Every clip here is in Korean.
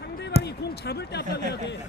상대방이 공 잡을 때 압박해야 돼.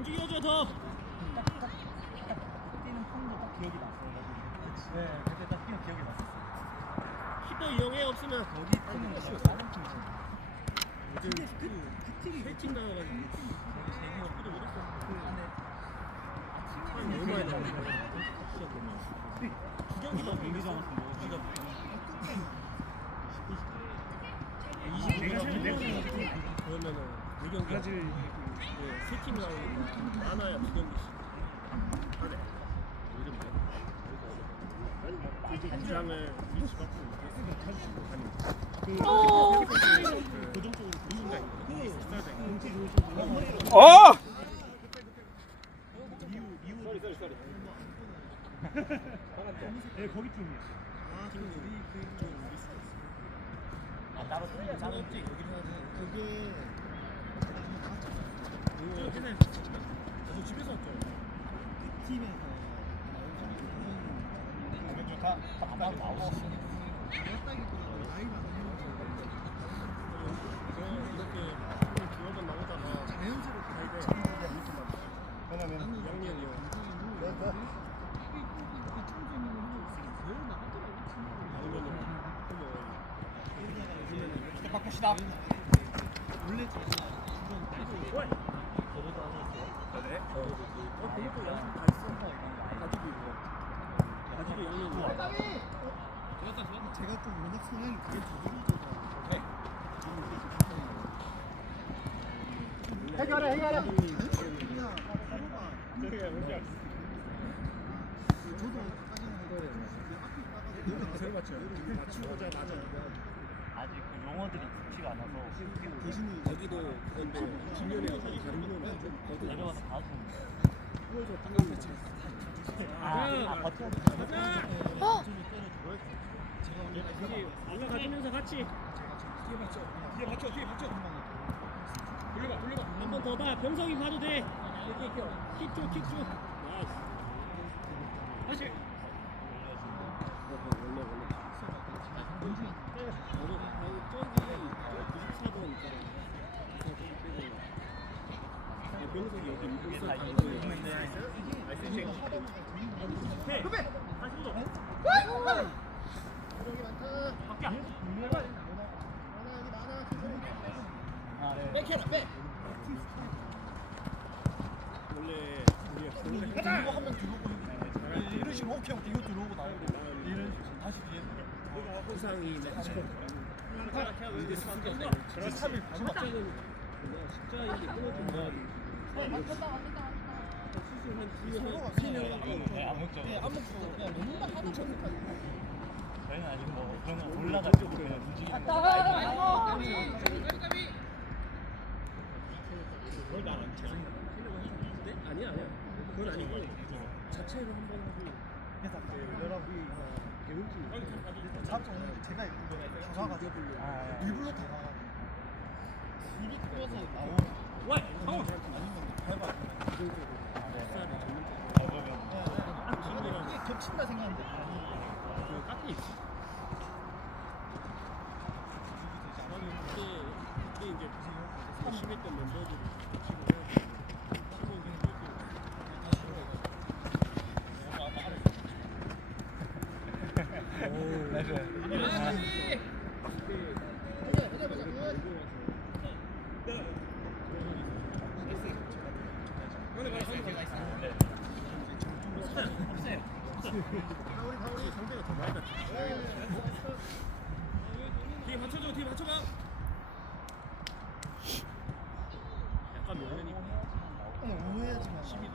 움직여줘 더. 뛰는 폼도 딱 기억이 났어요. 네 그때 딱 뛰는 기억이 났었어 힙도 이용해 없으면 거기 뛰는 거 다른 요즘 그 팀이 세팀 나와가지고 거기 재미가 힙도 못 했어. 근데 참 너무 많이 나와. 두 경기만 경기 잡았으면 뭐 우리가 20분 그러면은 네 경기 브라질 세팀 나오니까 많아야 두 경기씩. 하네. 요즘 뭐 부장을 위치 바꾸고 찾으시고 다니고. 아니에요? 있어야! 네, 거기 팀이야. 팀이. 아 그게 저 옛날에 저 집에서 왔죠. 그 팀에서 왼쪽 다 바깥에 나오시 이렇게 두어 번 나오다가 자연스럽게 갈때 이렇게 막 왜냐면 양면이요. 아니면은 뭐 바꿉시다 원래 저 저도 하셨어 제가 워낙 성향이 그게 저기로 해결해, 해결해. 저도 여기 잘 맞죠? 맞추고자 맞아. 용어들이 익숙치가 않아서. 대신에 여기도 그건데 뒷면에 가서 다른 면에 좀 거기 내려와서 다 하시는 그래서 방금 같이 아, 아 버텨야 돼 여기 올라가주면서 같이. 뒤에 받쳐 뒤에 받쳐 뒤에 받쳐 돌려봐 돌려봐. 한 번 더 봐. 병성이 봐도 돼. 킥줘, 킥줘. 나이스. 다시. 원래 원래. 저기 94번 병석이 여기 이게 다 일본 이거 사람 있는데 아, 네. 들어오고 이런 식으로 오케이 오케이 이거 들어오고 나오고 이런 식으로 다시 뒤에 십자인데 끊어준다. 수 뭐 자체로 한번 하고 여러분 배우지. 잡죠 제가 다가가지고. 일부러 다가가고. 입이 커서 나오고 와, 형. 이게 겹친다 생각하는데 그 카페 있어. 그때 그때 이제 열심히 했던 멤버들이 지금 뒤에 받쳐줘 뒤에 받쳐봐 약간 놀래니까 오해하지 마. 시비도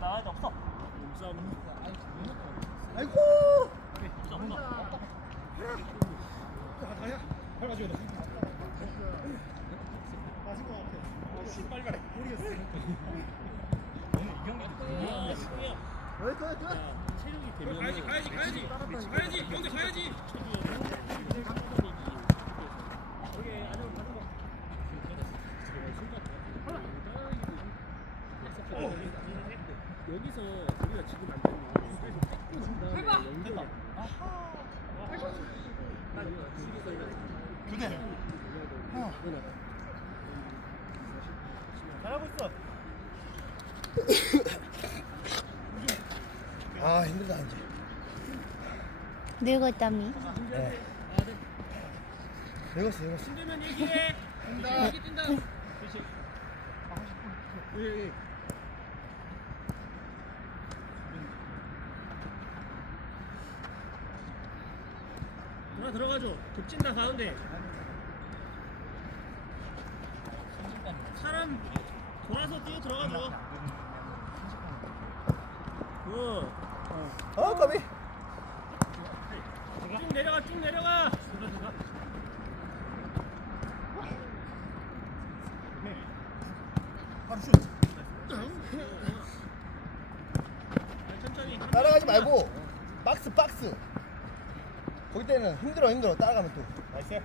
나갈 데 없어. 몸싸움 아이고. 없어 없어 아, 다야. 밟아줘야 맞을 것 같아. 신 빨리 가래. 모르겠어. 왜 그래 그래? 체력이 되면 가야지, 가야지, 가야지. 가야지, 영재 가야지. 거. 여기서 우리가 지금 안 되는 게 계속 뺏고 준 다음에 연결. 두 대. 어. 잘하고 있어. 아 힘들다 이제. 늙었다미. 네. 늙었어 늙었어. 힘들면 얘기해. 얘기 뛴다. 예, 예. 들어 들어가줘. 겹친다 가운데. 사람 돌아서 뛰어 들어가줘. 굿. 어 까비. 쭉 내려가 쭉 내려가. 바로 슛. 천천히. 따라가지 말고 박스 박스. 거기 때는 힘들어 힘들어 따라가면 또. 나이스.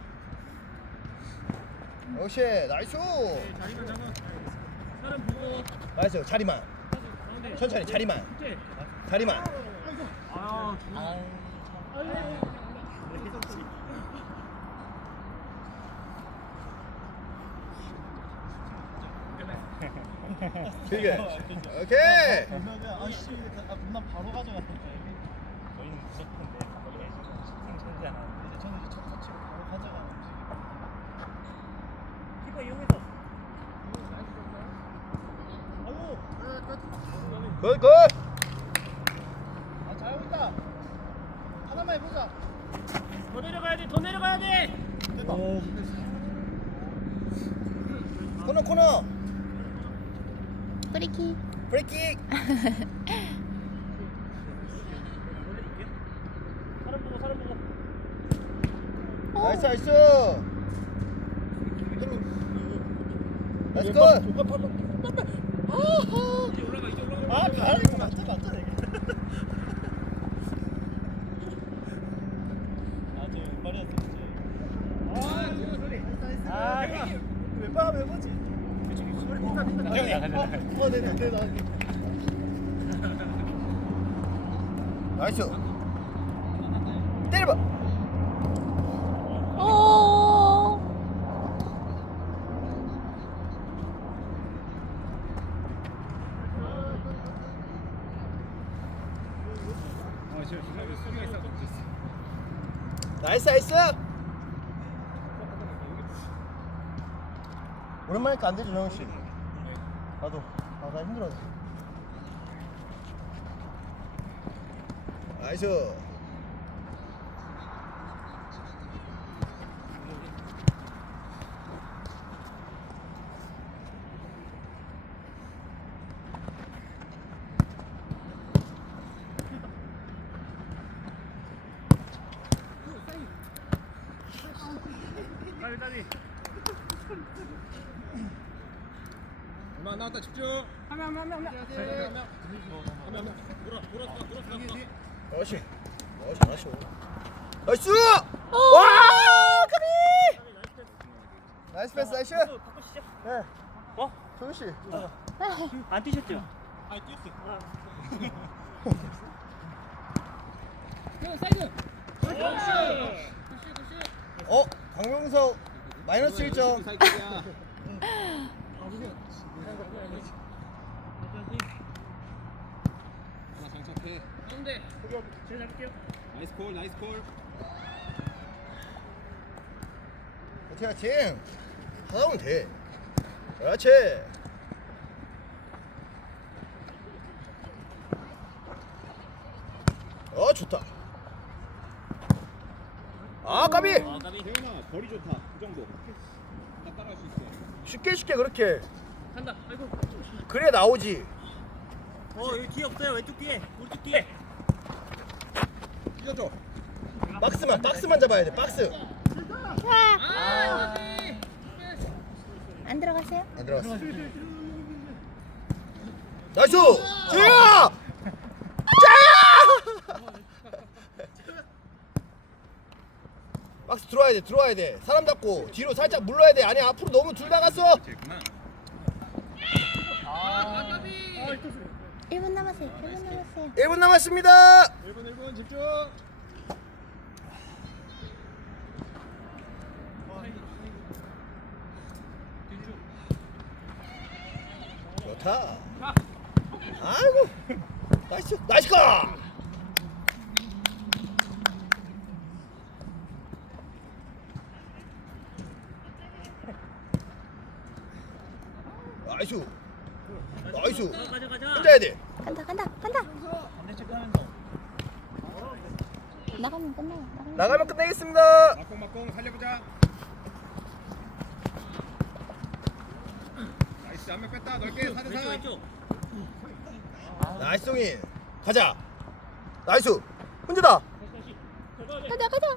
역시 나이스. 네, 자리만 잡아. 사람 보고. 나이스 자리만 가운데. 천천히 자리만. 자리만. 아, 길게. 오케이. 그러면 아씨 아 누나 바로 돼. 저희는 무조건 내 거기에 지금 천재잖아. 저는 이제 첫 터치로 바로 가져가는 움직임. 키퍼 이용해서. 아유. 굿 굿. 아 잘하고 있다. 하나만 해보자. 더 내려가야 돼. 더 내려가야 돼. 됐다. 코너 코너. 프리킥. 프리킥. 사람 보고 사람 보고. 나이스 나이스. 나이스 굿. 이제 올라가 이제 올라가. 아 가라 맞자 맞자 이게. 아저 왼발이었어 이제. 아 이게 왼발 가자, 가자. 어 네네 네 나. 나이스. 때려봐. 오. 아, 지금 중간에 소리가 있어. 나이스 나이스. 오랜만이니까 안 되죠 정우 씨. 나도 아나 힘들어. 나이스. 가위 가위. 얼마 안 나왔다 집중. 한명한명한 명. 한명 돌아 돌아 돌아 돌아. 어시. 어시 나이스. 나이스. 와 까비. 나이스 패스 나이스. 네. 어? 정우 씨. 안 뛰셨죠? 아 뛰었어. 형 사이드. 어 강명석 마이너스 1점. 사이클이야. 하나 장착해. 가운데. 제가 잡을게요. 나이스 콜, 나이스 콜. 그렇지. 하다 보면 돼. 그렇지. 어 좋다. 아 까비. 아 가비. 태훈아, 거리 좋다. 그 정도. 다 따라갈 수 있어. 쉽게 쉽게 그렇게 간다. 아이고. 그래 나오지. 어 여기 뒤에 없어요. 왼쪽 뒤에. 오른쪽 뒤에. 뛰어줘. 박스만 박스만 잡아야 돼. 박스. 와. 안 들어갔어요? 안 들어갔어. 나이스! 재야! 박스 들어와야 돼, 들어와야 돼. 사람 잡고 뒤로 살짝 물러야 돼. 아니 앞으로 너무 둘 나갔어. 됐구나. 1분 남았어요. 1분 남았어요. 1분 남았습니다. 1분 1분 집중. 좋다. 아이고. 나이스. 나이스 가! 나이스. 나이스. 혼자 해야 돼. 간다 간다 간다. 나가면 끝나요. 나가면. 나가면 끝내겠습니다. 막공 막공 살려보자. 나이스 한명 뺐다 넓게 4대 3. 나이스 동인. 가자. 나이스. 혼자다. 가자 가자.